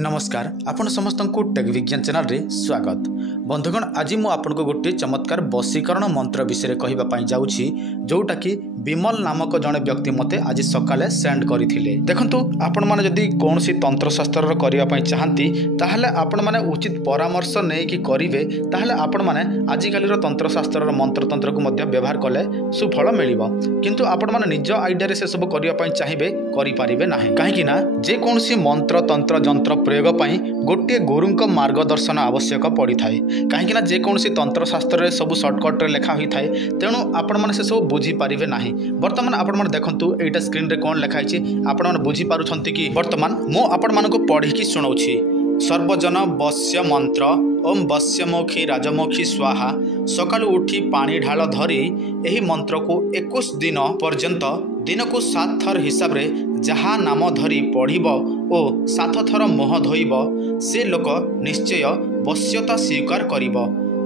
नमस्कार आपण समस्त को टेक विज्ञान चैनल रे स्वागत। बंधुगण आज मु आपन को गोटे चमत्कार वशीकरण मंत्र विषय कहवाई जाऊँगी जोटा कि विमल नामक जड़े व्यक्ति मते आज सकाले सेंड करथिले। देखंतु आपण माने जदि कोनसी तंत्रशास्त्र करने चाहती ताहले आपण माने उचित परामर्श नहीं कि करिवे ताहले आपण माने आजिकालीर तंत्रशास्त्र मंत्र तंत्र को मध्य व्यवहार कले सुफल मिलिबो, किंतु आपण माने निज आइडिया से सब करने चाहिए करि परिबे नाही। काहेकि ना जे कोनसी मंत्र तंत्र जंत्र प्रयोग पाई गोटे गुरुंक मार्गदर्शन आवश्यक पड़ी थाए। कहीं जेकोसी तंत्रशास्त्र सब सर्टकट लेखा होता है, तेणु आपण मैंने से सब बुझी पारे ना। बर्तमान आपण मैंने देखु यहाँ स्क्रीन रे कौन लिखाई आपण मैंने बुझीपार कि बर्तमान मु आपण मानक पढ़ी शुणाऊँगी। सर्वजन वश्य मंत्र ओम वश्यमुखी राजमुखी स्वाहा सकालू उठी पानी ढाल धरी यही मंत्र को 21 दिन पर्यंत दिन को 7 थर हिसाब रे जहाँ नाम धरी पढ़िब ओ 7 थर मुह धोइब से लोक निश्चय वश्यता स्वीकार करिब।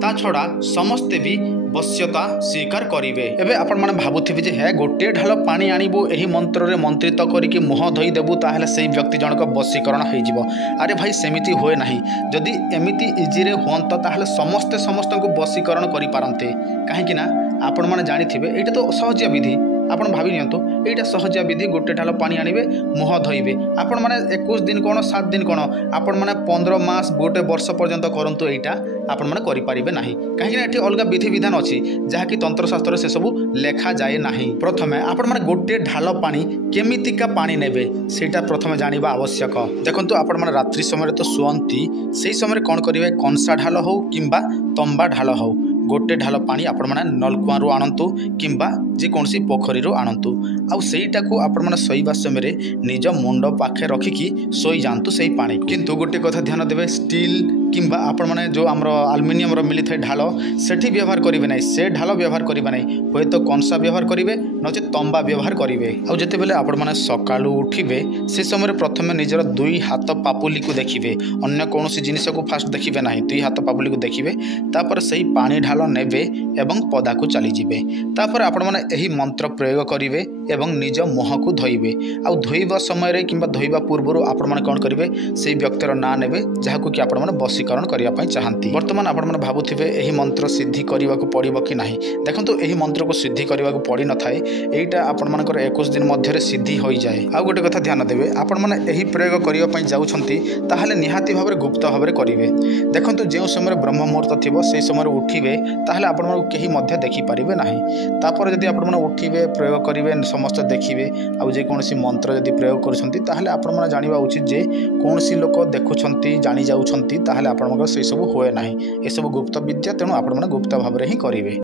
ता छड़ा समस्ते भी वश्यता स्वीकार करेंगे। एवं आपण मैंने भावुथिबे जे है गोटे ढाल पानी आणबू यही मंत्र रे मंत्रित करके मुह धोई देबू ताहले से व्यक्ति जनक वशीकरण हो। अरे भाई सेमिति होए नाही। जदि एमिति इजी रे होंता ताहले समस्ते समस्त को वशीकरण करि पारंते। काहेकि ना आपण माने जानिथिबे एटा तो सहज विधि। आपण भावी नियंतु एटा सहज विधि। गोटे ढाल पानी आणबे मुह धोइबे। आपण माने 21 दिन कोन 7 दिन कोन आपण माने 15 मास गोटे वर्ष पर्यंत करंतु एटा आपण माने करि पारिबे नाही। काहेकि ना एठी अलग विधि विधान अछि जहा कि तंत्रशास्त्र से सब लेखा जाए नाही। प्रथमे आपण माने गोटे ढाल पानी केमितिका पानी नेबे सेटा प्रथमे जानिबा आवश्यक। देखंतु आपण माने रात्रि समय तो सुअंती सेही समय कोन करिवे कंसा ढाल हो किंबा तंबा ढाल हो गोटे ढाल पानी आपण माने नलकुआरू आणंतु किंबा जे कोनसी पोखरी आणंतु आउ सेईटा को आपण माने सोईबा समय निज मुंड पाखे रखिकी सोई जांतु सेई पानी। किंतु गोटे कथा ध्यान देबे स्टील किंबा आपण माने जो हमर एल्युमिनियम रो मिली थाए ढाल सेठी व्यवहार करिवे नै। से ढाल व्यवहार करिवे नै होय तो कंसा व्यवहार करिवे नचे तंबा व्यवहार करिवे। आउ जते बेले आपण माने सकाळू उठिबे से समय प्रथमे निजर दुई हाथ पापुली को देखिबे। अन्य कोनोसी जिनिस को फास्ट देखिबे नाही। दुई हाथ पापुली को देखिबे तापर सेही पानी ढाल नेबे एवं पदा को चली जिबे। तापर आपण माने एही मंत्र प्रयोग करिवे एवं निज मुह को धोइबे। आउ धोइबा समय रे किंबा धोइबा पूर्व आपण माने कोन करिवे सेही व्यक्तिर ना नेबे जहाकू कि आपण माने वशीकरण करिया पई चाहंती। वर्तमान आपण माने भाबुथिबे एही मंत्र सिद्धि करिवा को पड़िबो कि नाही। देखंतु एही मंत्र को सिद्धि करिवा को पड़ी न थाए। एईटा आपण मानकर 21 दिन मध्य रे सिद्धि होई जाए। आउ गोटे कथा ध्यान देबे आपण माने एही प्रयोग करिया पई जाउछंती ताहाले निहाती भाबरे गुप्त भाबरे करिवे। देखंतु जेउ समय ब्रह्म मुहूर्त थिबो सेही समय उठिबे ताहाले आपण माने केही मध्य देखि पारिबे नाही। तापर जदि आपण माने उठिबे प्रयोग करिवे समस्त देखिबे आउ जे कोनसी मंत्र जदि प्रयोग करूछंती ताहाले आपण माने जानिबा उचित जे कोनसी लोक देखुछंती जानि जाउछंती ताहाले आपण माने से सब होए नाही। ए सब गुप्त विद्या, तेणु आपण माने गुप्त भाबरे ही करिवे।